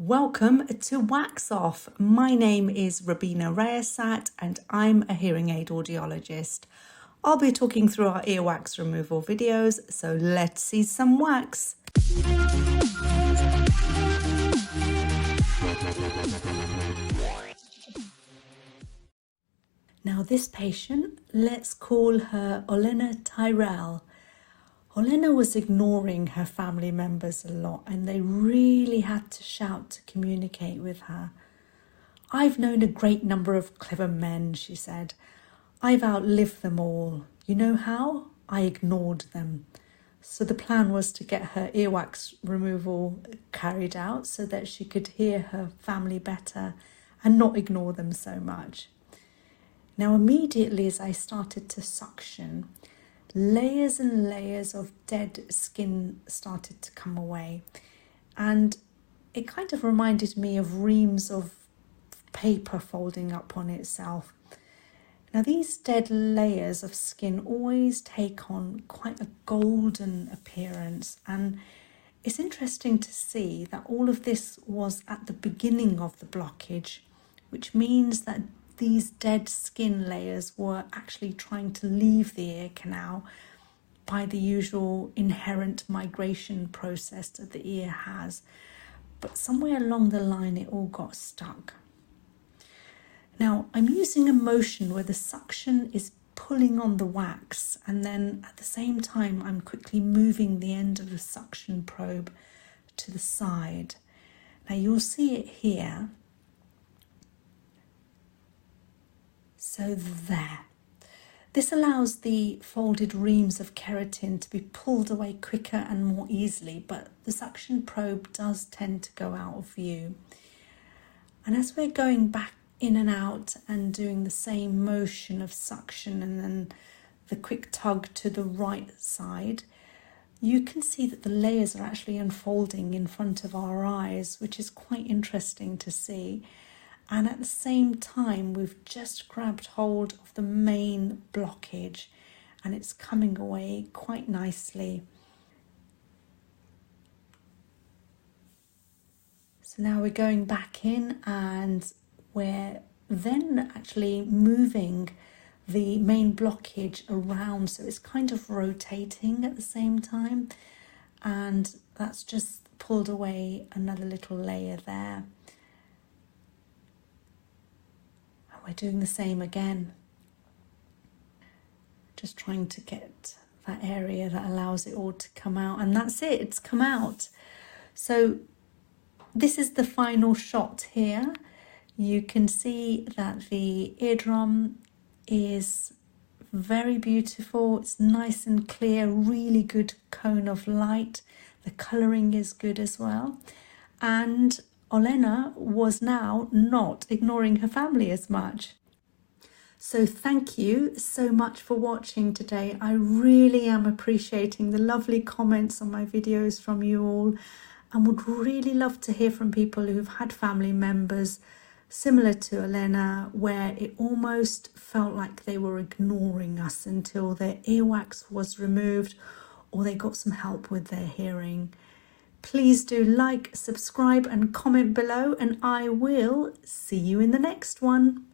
Welcome to Wax Off. My name is Robina Rayasat and I'm a hearing aid audiologist. I'll be talking through our earwax removal videos, so let's see some wax. Now this patient, let's call her Olena Tyrell. Olena was ignoring her family members a lot and they really had to shout to communicate with her. "I've known a great number of clever men," she said. "I've outlived them all. You know how? I ignored them." So the plan was to get her earwax removal carried out so that she could hear her family better and not ignore them so much. Now immediately as I started to suction, layers and layers of dead skin started to come away, and it kind of reminded me of reams of paper folding up on itself. Now these dead layers of skin always take on quite a golden appearance, and it's interesting to see that all of this was at the beginning of the blockage, which means that these dead skin layers were actually trying to leave the ear canal by the usual inherent migration process that the ear has. But somewhere along the line, it all got stuck. Now, I'm using a motion where the suction is pulling on the wax, and then at the same time, I'm quickly moving the end of the suction probe to the side. Now, you'll see it here. So there. This allows the folded reams of keratin to be pulled away quicker and more easily, but the suction probe does tend to go out of view. And as we're going back in and out and doing the same motion of suction and then the quick tug to the right side, you can see that the layers are actually unfolding in front of our eyes, which is quite interesting to see. And at the same time, we've just grabbed hold of the main blockage and it's coming away quite nicely. So now we're going back in and we're then actually moving the main blockage around. So it's kind of rotating at the same time. And that's just pulled away another little layer there. We're doing the same again, just trying to get that area that allows it all to come out, and that's it, it's come out. So this is the final shot here. You can see that the eardrum is very beautiful, it's nice and clear, really good cone of light, the colouring is good as well, and Olena was now not ignoring her family as much. So thank you so much for watching today. I really am appreciating the lovely comments on my videos from you all, and would really love to hear from people who've had family members similar to Olena, where it almost felt like they were ignoring us until their earwax was removed or they got some help with their hearing. Please do like, subscribe and comment below, and I will see you in the next one.